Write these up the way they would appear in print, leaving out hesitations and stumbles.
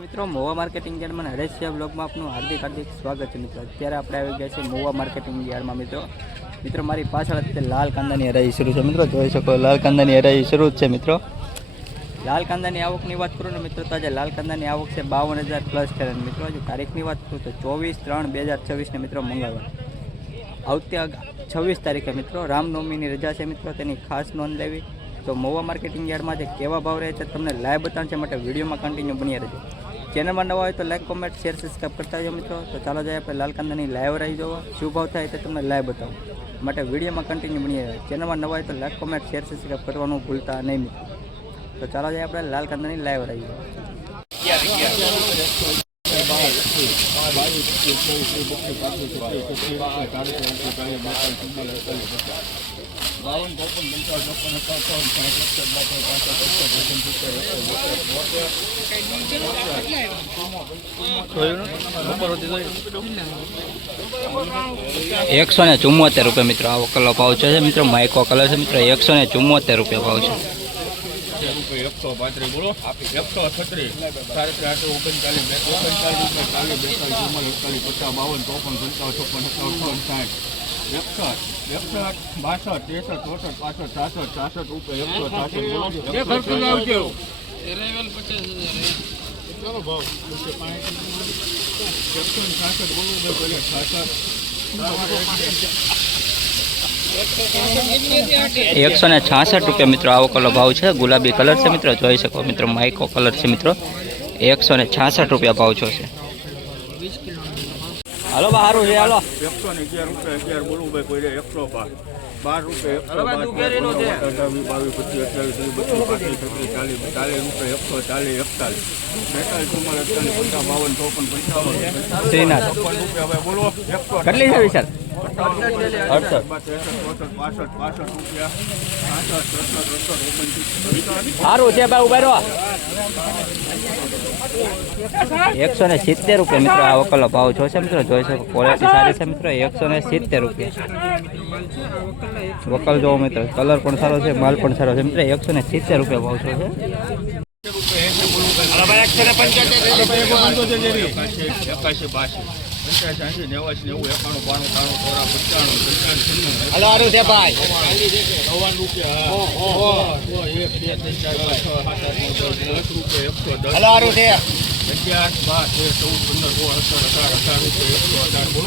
મિત્રો મોવા માર્કેટિંગ યાર્ડમાં હરેશિયા બ્લોગમાં આપનું હાર્દિક સ્વાગત છે મિત્રો। અત્યારે આપણે આવી ગયા છે મોવા માર્કેટિંગ યાર્ડમાં મિત્રો મારી પાછળ અત્યારે લાલ કાંદાની હરાજી શરૂ છે મિત્રો। જોઈ શકો લાલ કાંદાની હરાજી શરૂ જ છે મિત્રો। લાલ કાંદાની આવકની વાત કરું ને મિત્રો તો આજે લાલ કાંદાની આવક છે 52,000 પ્લસ છે મિત્રો। આજે તારીખની વાત કરું તો 24/3/2024 ને મિત્રો મંગળવાર આવતી 26 તારીખે મિત્રો રામનવમીની રજા છે મિત્રો, તેની ખાસ નોંધ લેવી। તો મોવા માર્કેટિંગ યાર્ડમાં જે કેવા ભાવ રહે છે તમને લાઈવ બતાવશે માટે વિડીયોમાં કન્ટિન્યુ બની રહેજો। ચેનલમાં નવા હોય તો લાઈક કોમેન્ટ શેર સબસ્ક્રાઈબ કરતા જાઓ મિત્રો। તો ચાલો જાય આપણે લાલ કાંદાની લાઈવ રહી જોવા શું ભાવ થાય તો તમને લાઈવ બતાવું માટે વિડીયોમાં કન્ટિન્યુ બની રહે। ચેનલમાં નવા હોય તો લાઈક કોમેન્ટ શેર સબસ્ક્રાઈબ કરવાનું ભૂલતા નહીં મિત્રો। તો ચાલો જાય આપણે લાલ કાંદાની લાઈવ રહી જોવા। ₹174 મિત્રો આવો કલર ભાવ છે મિત્રો। માઇકો કલર છે મિત્રો। ₹174 ભાવ છે। ₹135 બોલો 136 38 39 ₹166 મિત્રો આવો કલર ભાવ છે। ગુલાબી કલર છે મિત્રો, જોઈ શકો મિત્રો। માઇકો કલર છે મિત્રો। ₹166 ભાવ છે। હાલો સારું છે હાલો। ₹111 બોલું ભાઈ કોઈ ₹112 કેટલી છે વિશાલ? સારું છે ભાઈ ઉભા રહો। ₹170 મિત્રો આ વકલનો ભાવ છે મિત્રો, જોઈ શકો ક્વોલિટી સારી છે મિત્રો। ₹170 વકલ જોવો મિત્રો, કલર પણ સારો છે, માલ પણ સારો છે મિત્રો। ₹170 ભાવ છે।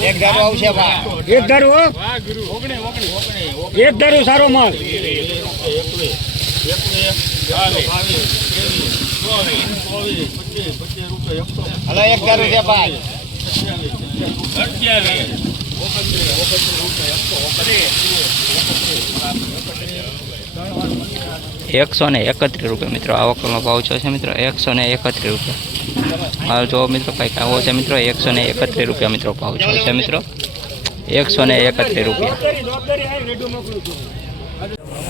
એક ધારો સારો માલ ₹131 મિત્રો આ વકલનો ભાવ છે મિત્રો। ₹131 માલ જો મિત્રો કંઈક આવો છે મિત્રો। ₹131 મિત્રો ભાવ છે મિત્રો। ₹131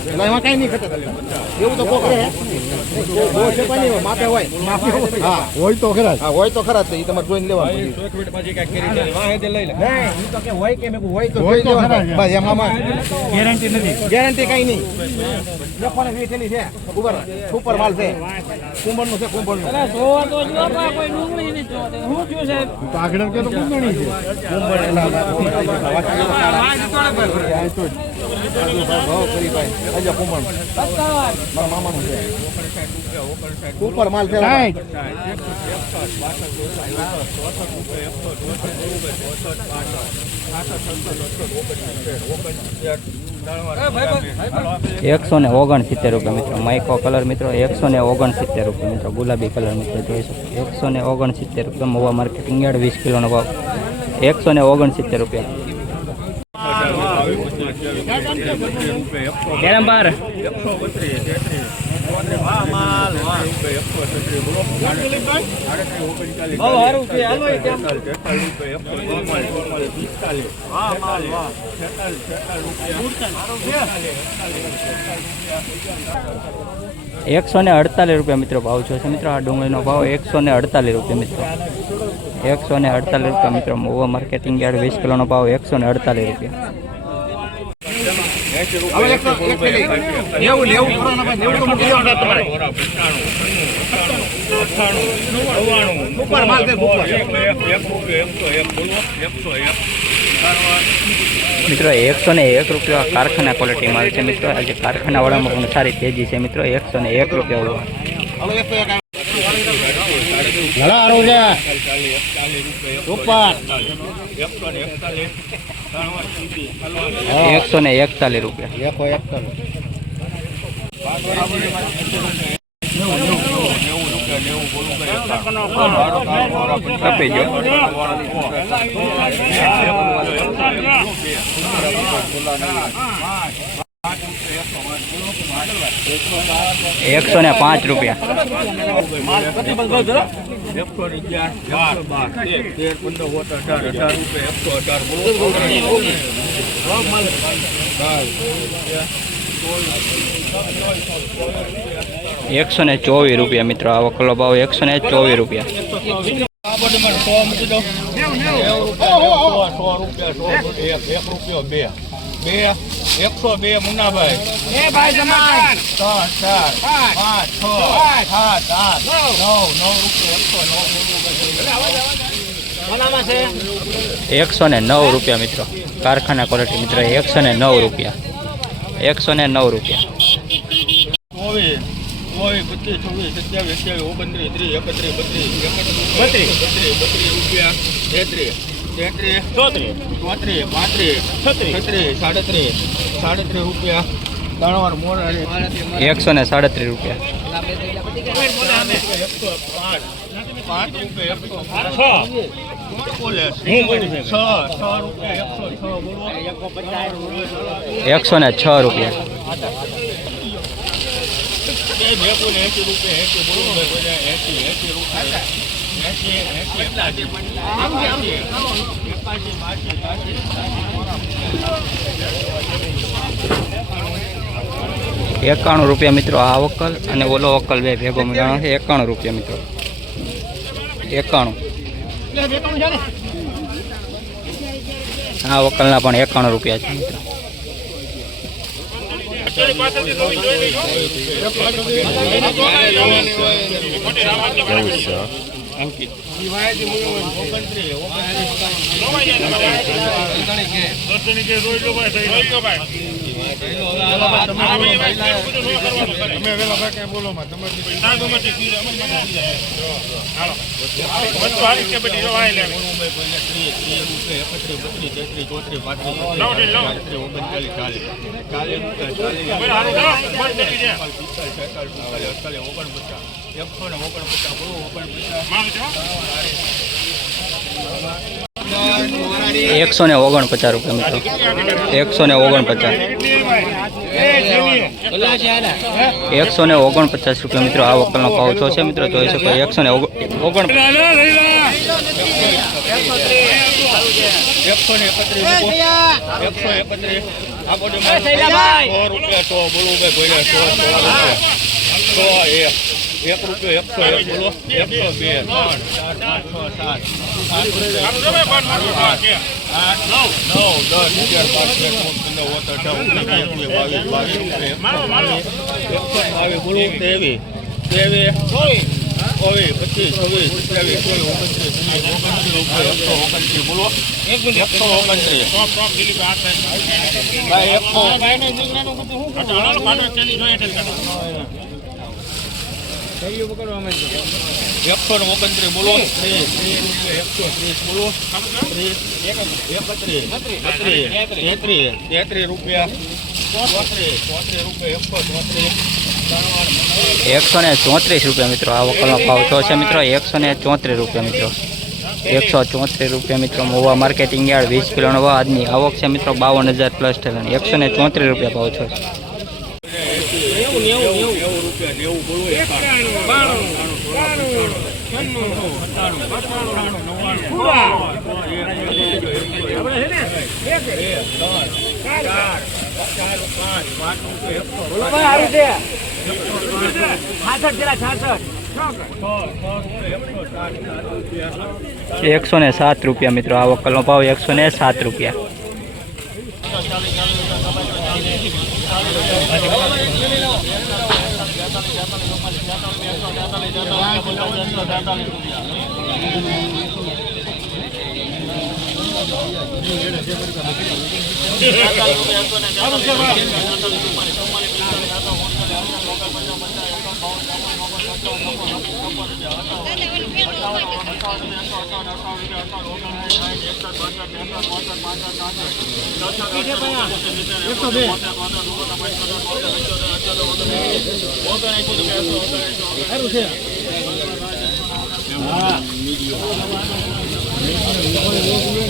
એમાં કઈ નહીં ખતર એવું તો કોક રહે માપે હોય હોય તો ખરા હોય તો ખરા એ તમારે જોઈને લેવાનું હોય કે હોય તો બસ એમાં ગેરંટી નથી, ગેરંટી કઈ નહીં। દેખોને વેચેલી છે સુપર માલ છે, કુંભર નું છે, કુંભર નું આગળ કે તો કુંભણી છે, ઉપર માલ છે ₹169 મિત્રો। માઇકો કલર મિત્રો ₹169 મિત્રો। ગુલાબી કલર મિત્રો જોઈ શકો। ₹169 મોવા માર્કેટિંગ યાર્ડ 20 કિલોનો ભાવ ₹169। ₹148 મિત્રો ભાવ છે મિત્રો। આ ડુંગળીનો ભાવ ₹148 મિત્રો। ₹148 મિત્રો। મોવા માર્કેટિંગ યાર્ડ 20 કિલોનો ભાવ ₹148। એવું લેવું કરો ને ભાઈ, 90 તો મૂકી દેવાના તમારે। ઉપર માલ છે ઉપર. મિત્રો 101 રૂપિયા કારખાના ક્વોલિટી માલ છે મિત્રો. આજે કારખાનાવાળામાં પણ સારી તેજી છે મિત્રો. 101 રૂપિયા હાલો 101 ઘણા આરો છે ઉપર 141 રૂપિયા. 141 કપી ગયો. 105 રૂપિયા. 124 રૂપિયા મિત્રો. આ વકલો ભાવ 124 રૂપિયા. 102 મુન્નાભાઈ. 109 રૂપિયા મિત્રો. કારખાના ક્વોલિટી મિત્રો. 109 રૂપિયા. 109 રૂપિયા. 24, 25, 26, 27, 28, 29, 30, 31, 32 રૂપિયા. 33, 34, 35, 36, 37 રૂપિયા. દાણાવાર મોર 137 રૂપિયા. 5 રૂપિયા. 106 રૂપિયા. 91 રૂપિયા મિત્રો. આ વકલ અને ઓલો વકલ બે ભેગો મળ્યો છે. 91 રૂપિયા મિત્રો. 91. આ વકલના પણ 91 રૂપિયા છે મિત્રો. એકસો ને 49 રૂપિયા મિત્રો. 149. 149 રૂપિયા મિત્રો. આ વકલનો ભાવ છો છે મિત્રો. જોઈ શકો 129 બોલો. 130 બોલો. 33 રૂપિયા. 134 રૂપિયા મિત્રો. આ વકલનો ભાવ છો છે મિત્રો. 134 રૂપિયા મિત્રો. 134 રૂપિયા મિત્રો. મહુવા માર્કેટિંગ યાર્ડ 20 કિલોનો ભાવ. આજની આવક છે મિત્રો 52,000 પ્લસ ઠેલાની. 134 રૂપિયા ભાવ છો. 107 રૂપિયા મિત્રો. આ વકલનો ભાવ 107 રૂપિયા. 107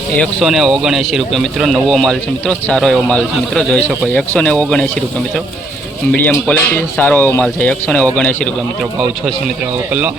₹179 મિત્રો, નવો માલ છે મિત્રો, સારો એવો માલ છે મિત્રો, જોઈ શકો ₹179 મિત્રો, મીડિયમ ક્વોલિટી, સારો એવો માલ છે. ₹179 મિત્રો ભાવ છો છે મિત્રો, અવકલનો.